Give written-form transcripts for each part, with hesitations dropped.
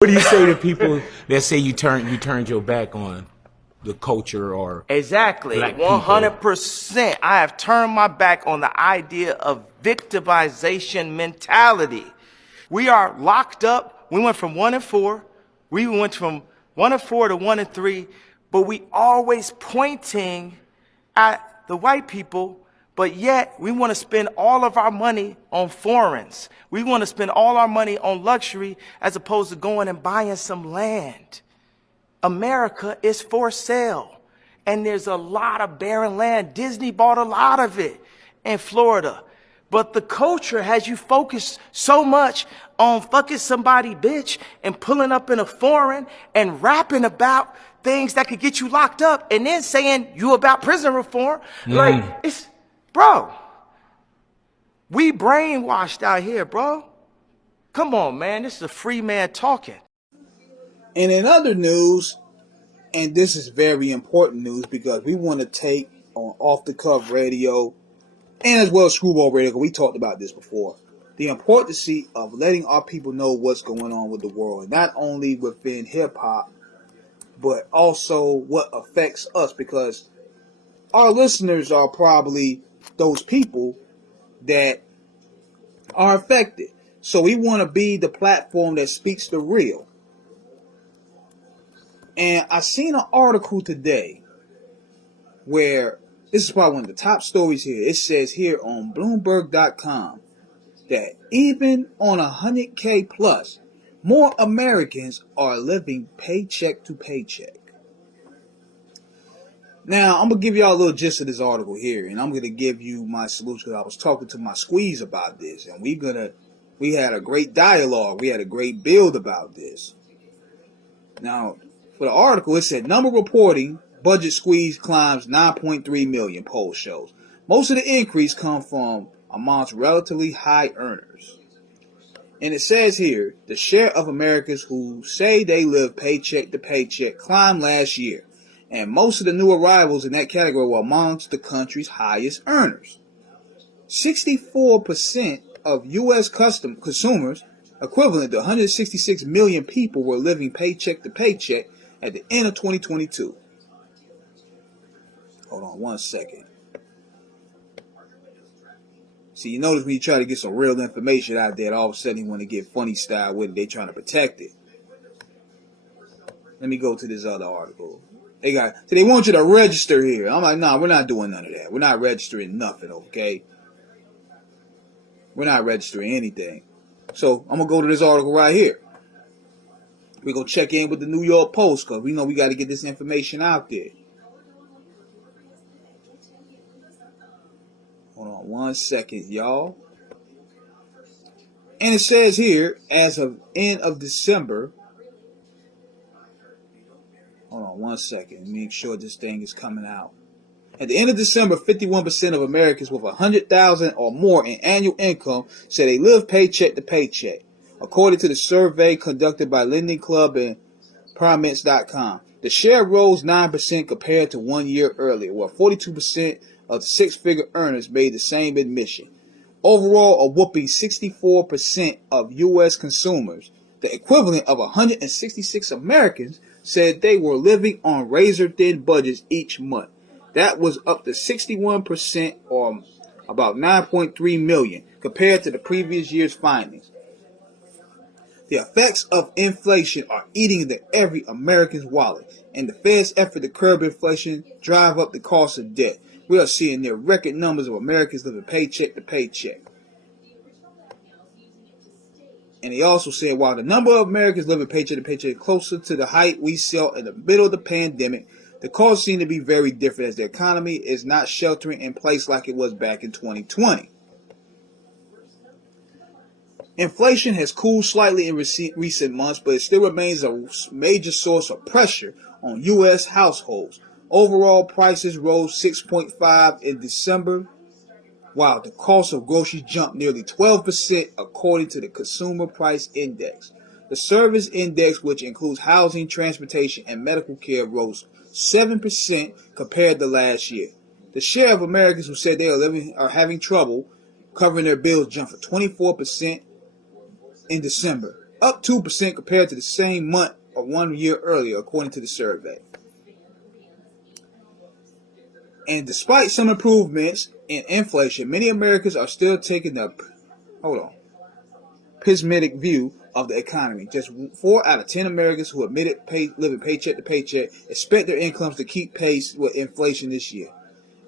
What do you say to people that say you turned your back on the culture or Exactly, black people? 100%. I have turned my back on the idea of victimization mentality. We are locked up. We went from 1 and 4. We went from 1 and 4 to 1 and 3, but we always pointing at the white people, but yet we want to spend all of our money on foreigns. We want to spend all our money on luxury as opposed to going and buying some land. America is for sale, and there's a lot of barren land. Disney bought a lot of it in Florida. But the culture has you focused so much on fucking somebody bitch and pulling up in a foreign and rapping about things that could get you locked up and then saying you about prison reform. Like, it's, bro, we brainwashed out here, bro. Come on, man. This is a free man talking. And in other news, and this is very important news because we want to take on Off the Cuff Radio and as well as Screwball Radio, because we talked about this before, the importance of letting our people know what's going on with the world, not only within hip-hop, but also what affects us, because our listeners are probably those people that are affected. So we want to be the platform that speaks the real. And I seen an article today where this is probably one of the top stories here. It says here on Bloomberg.com that even on 100K plus, more Americans are living paycheck to paycheck. Now, I'm going to give y'all a little gist of this article here, and I'm going to give you my solution. I was talking to my squeeze about this, and we had a great dialogue. We had a great build about this. Now, for the article, it said, number reporting, budget squeeze climbs 9.3 million, poll shows. Most of the increase comes from amongst relatively high earners. And it says here, the share of Americans who say they live paycheck to paycheck climbed last year. And most of the new arrivals in that category were amongst the country's highest earners. 64% of U.S. consumers, equivalent to 166 million people, were living paycheck to paycheck at the end of 2022. Hold on one second. See, you notice when you try to get some real information out there, all of a sudden you want to get funny style with it. They're trying to protect it. Let me go to this other article. So they want you to register here. I'm like, no, we're not doing none of that. We're not registering nothing, okay? We're not registering anything. So I'm going to go to this article right here. We're going to check in with the New York Post because we know we got to get this information out there. Hold on one second, y'all. And it says here, as of end of December, hold on one second, make sure this thing is coming out. At the end of December, 51% of Americans with $100,000 or more in annual income say they live paycheck to paycheck, according to the survey conducted by Lending Club and Paraments.com. The share rose 9% compared to 1 year earlier, where 42% of the six-figure earners made the same admission. Overall, a whooping 64% of U.S. consumers, the equivalent of 166 Americans, said they were living on razor-thin budgets each month. That was up to 61%, or about 9.3 million, compared to the previous year's findings. The effects of inflation are eating into every American's wallet, and the Fed's effort to curb inflation drive up the cost of debt. We are seeing near record numbers of Americans living paycheck to paycheck. And he also said, while the number of Americans living paycheck to paycheck is closer to the height we saw in the middle of the pandemic, the costs seem to be very different as the economy is not sheltering in place like it was back in 2020. Inflation has cooled slightly in recent months, but it still remains a major source of pressure on U.S. households. Overall prices rose 6.5% in December, while the cost of groceries jumped nearly 12% according to the Consumer Price Index. The Service Index, which includes housing, transportation, and medical care, rose 7% compared to last year. The share of Americans who said they are having trouble covering their bills jumped from 24% in December up 2% compared to the same month of 1 year earlier, according to the survey. And despite some improvements in inflation, many Americans are still taking the pessimistic view of the economy. Just 4 out of 10 Americans who admitted living paycheck to paycheck expect their incomes to keep pace with inflation this year.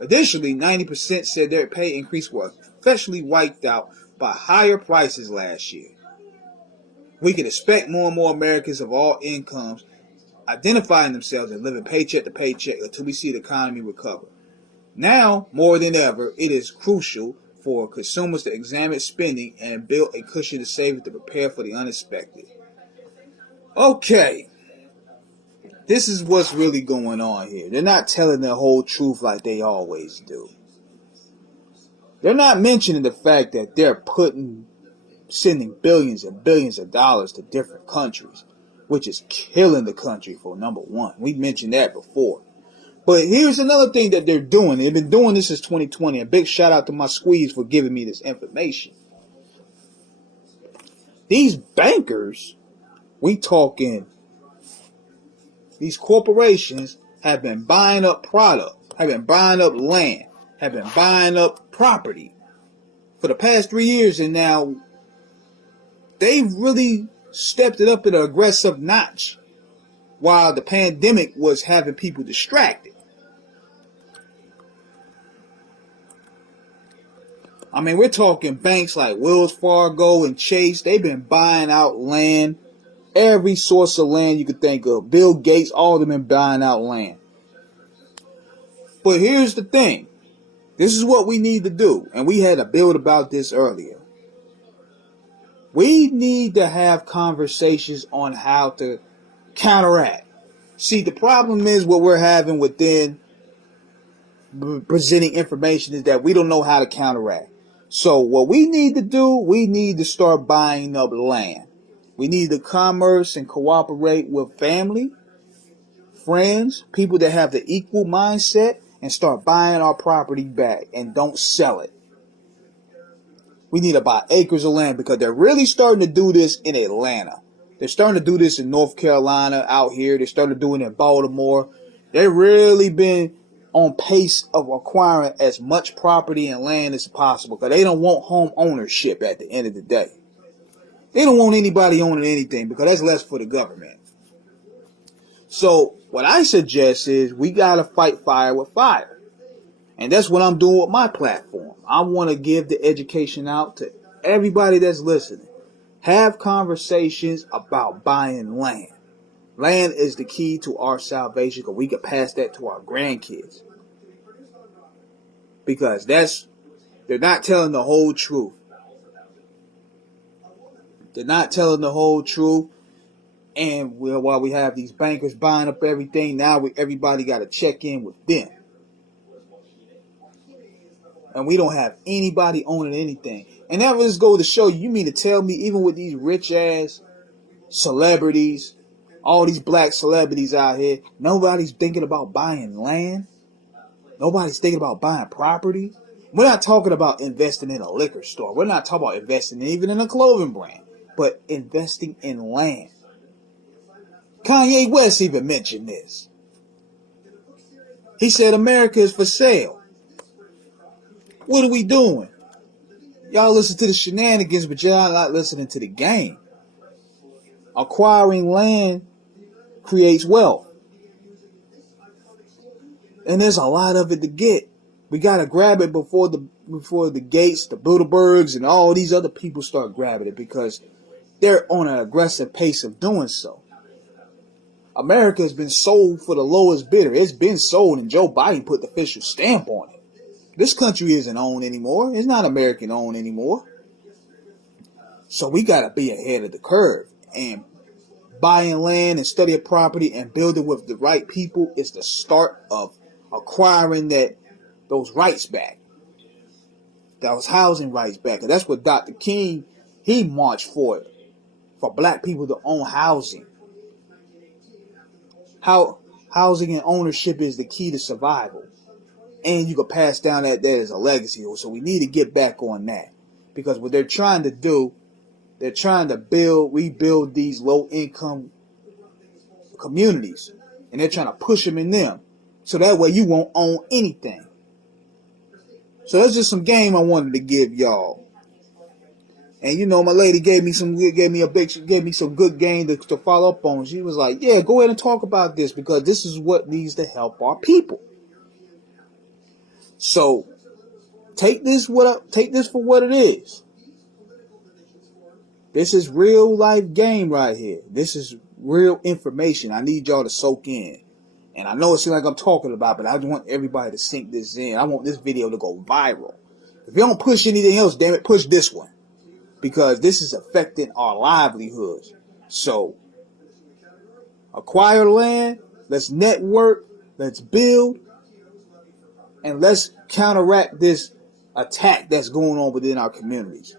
Additionally, 90% said their pay increase was officially wiped out by higher prices last year. We can expect more and more Americans of all incomes identifying themselves as living paycheck to paycheck until we see the economy recover. Now, more than ever, it is crucial for consumers to examine spending and build a cushion to save to prepare for the unexpected. Okay, this is what's really going on here. They're not telling the whole truth like they always do. They're not mentioning the fact that they're sending billions and billions of dollars to different countries, which is killing the country for number one. We mentioned that before. But here's another thing that they're doing. They've been doing this since 2020. A big shout out to my squeeze for giving me this information. These bankers, we talking, these corporations have been buying up product, have been buying up land, have been buying up property for the past 3 years, and now they've really stepped it up in an aggressive notch while the pandemic was having people distracted. I mean, we're talking banks like Wells Fargo and Chase. They've been buying out land, every source of land you could think of. Bill Gates, all of them been buying out land. But here's the thing. This is what we need to do. And we had a build about this earlier. We need to have conversations on how to counteract. See, the problem is what we're having within presenting information is that we don't know how to counteract. So what we need to do, we need to start buying up land. We need to commerce and cooperate with family, friends, people that have the equal mindset, and start buying our property back and don't sell it. We need to buy acres of land because they're really starting to do this in Atlanta. They're starting to do this in North Carolina out here. They're starting to do it in Baltimore. They've really been on pace of acquiring as much property and land as possible because they don't want home ownership at the end of the day. They don't want anybody owning anything because that's less for the government. So what I suggest is we got to fight fire with fire. And that's what I'm doing with my platform. I want to give the education out to everybody that's listening. Have conversations about buying land. Land is the key to our salvation because we can pass that to our grandkids. Because they're not telling the whole truth. They're not telling the whole truth. And while we have these bankers buying up everything, now everybody got to check in with them. And we don't have anybody owning anything. And that was go to show you mean to tell me even with these rich ass celebrities, all these black celebrities out here, nobody's thinking about buying land? Nobody's thinking about buying property? We're not talking about investing in a liquor store. We're not talking about investing even in a clothing brand. But investing in land. Kanye West even mentioned this. He said America is for sale. What are we doing? Y'all listen to the shenanigans, but y'all not listening to the game. Acquiring land creates wealth. And there's a lot of it to get. We got to grab it before the Gates, the Bilderbergs, and all these other people start grabbing it because they're on an aggressive pace of doing so. America has been sold for the lowest bidder. It's been sold, and Joe Biden put the official stamp on it. This country isn't owned anymore. It's not American owned anymore. So we got to be ahead of the curve. And buying land and studying property and building with the right people is the start of acquiring those rights back. Those housing rights back. And that's what Dr. King, he marched for it. For black people to own housing. How housing and ownership is the key to survival. And you can pass down that as a legacy. So we need to get back on that. Because what they're trying to do, they're trying to rebuild these low-income communities, and they're trying to push them in them, so that way you won't own anything. So that's just some game I wanted to give y'all. And you know, my lady gave me some good game to follow up on. She was like, "Yeah, go ahead and talk about this because this is what needs to help our people." So take this for what it is. This is real life game right here. This is real information. I need y'all to soak in. And I know it seems like I'm talking about, but I just want everybody to sink this in. I want this video to go viral. If you don't push anything else, damn it, push this one. Because this is affecting our livelihoods. So, acquire land, let's network, let's build, and let's counteract this attack that's going on within our communities.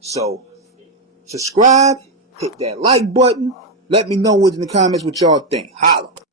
So, subscribe, hit that like button, let me know in the comments what y'all think. Holla.